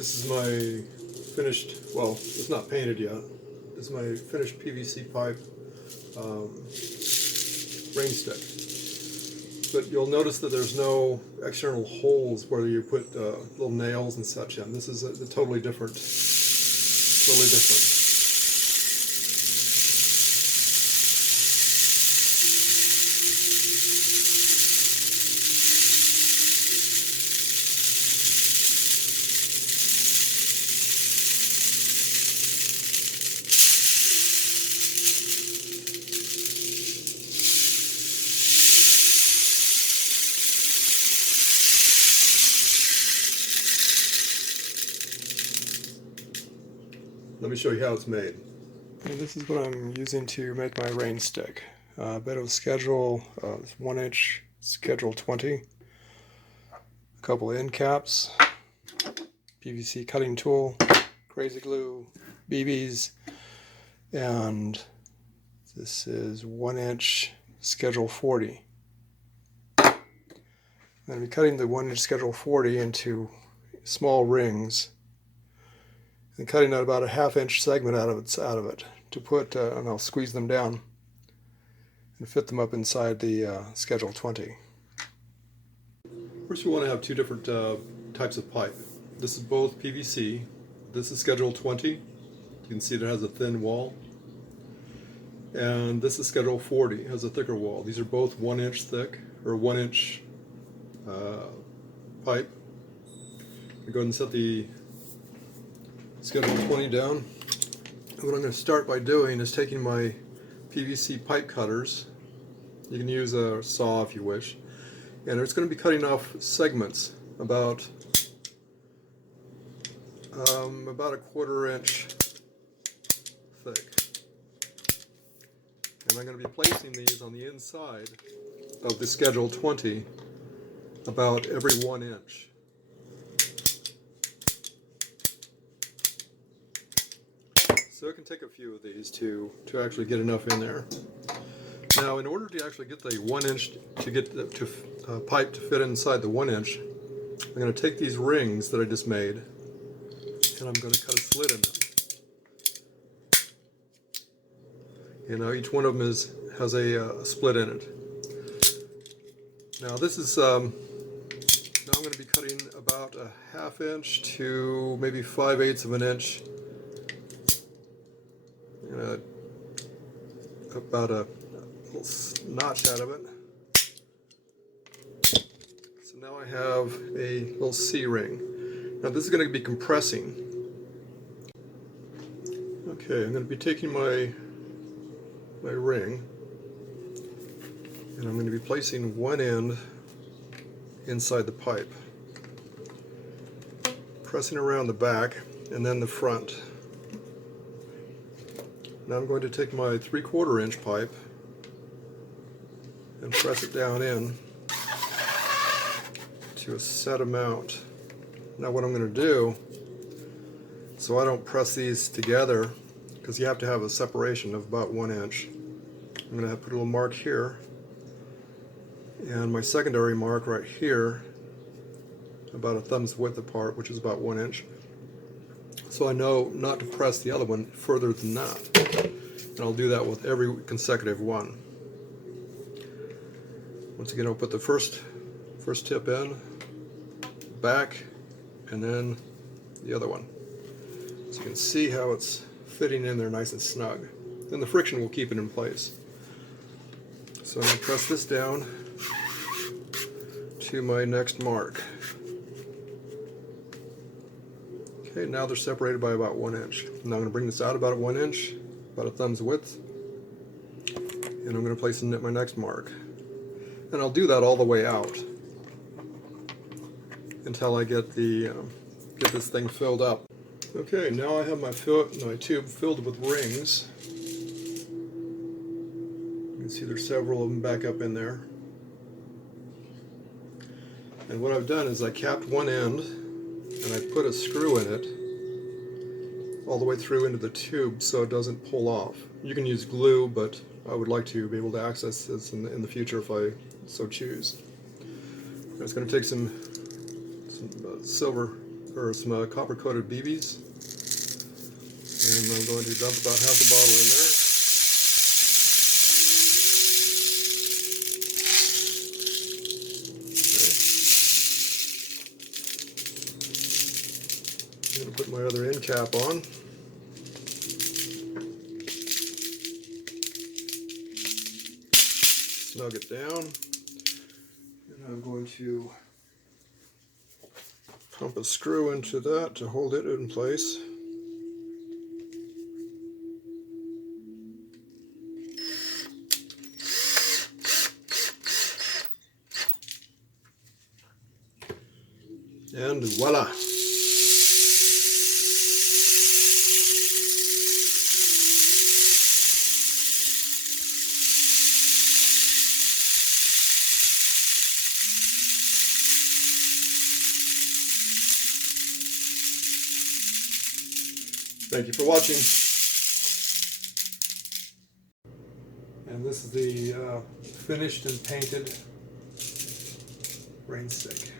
This is my finished, well, it's not painted yet. This is my finished PVC pipe rain stick. But you'll notice that there's no external holes where you put little nails and such in. This is a totally different. Let me show you how it's made. And this is what I'm using to make my rain stick. A bit of a schedule, 1-inch schedule 20, a couple of end caps, PVC cutting tool, crazy glue, BBs, and this is 1-inch schedule 40. I'm going to be cutting the 1-inch schedule 40 into small rings and cutting out about a 1/2-inch segment out of it to put, and I'll squeeze them down and fit them up inside the schedule 20. First, we want to have two different types of pipe. This is both PVC. This is schedule 20. You can see it has a thin wall. And this is schedule 40. It has a thicker wall. These are both 1-inch thick, or 1-inch pipe. I go ahead and set the schedule 20 down. What I'm going to start by doing is taking my PVC pipe cutters. You can use a saw if you wish, and it's going to be cutting off segments about a 1/4 inch thick, and I'm going to be placing these on the inside of the schedule 20 about every 1 inch. So it can take a few of these to actually get enough in there. Now, in order to actually get the 1-inch to get the pipe to fit inside the 1-inch, I'm going to take these rings that I just made, and I'm going to cut a slit in them. You know, each one of them has a split in it. Now this is now I'm going to be cutting about a 1/2 inch to maybe 5/8 of an inch. About a little notch out of it. So now I have a little C-ring. Now this is going to be compressing. Okay, I'm going to be taking my ring, and I'm going to be placing one end inside the pipe, pressing around the back and then the front. Now I'm going to take my 3/4 inch pipe and press it down in to a set amount. Now what I'm going to do, so I don't press these together, because you have to have a separation of about 1 inch, I'm going to put a little mark here, and my secondary mark right here, about a thumb's width apart, which is about 1 inch. So I know not to press the other one further than that. And I'll do that with every consecutive one. Once again, I'll put the first tip in, back, and then the other one. So you can see how it's fitting in there nice and snug. Then the friction will keep it in place. So I'm going to press this down to my next mark. Okay, now they're separated by about 1 inch. Now I'm going to bring this out about 1 inch, about a thumb's width, and I'm going to place in my next mark. And I'll do that all the way out until I get get this thing filled up. Okay, now I have my tube filled with rings. You can see there's several of them back up in there. And what I've done is I capped one end, and I put a screw in it all the way through into the tube so it doesn't pull off. You can use glue, but I would like to be able to access this in the future if I so choose. I'm just going to take some silver or some copper-coated BBs, and I'm going to dump about half the bottle in there. I'm going to put my other end cap on. Snug it down. And I'm going to pump a screw into that to hold it in place. And voila! Thank you for watching. And this is the finished and painted rain stick.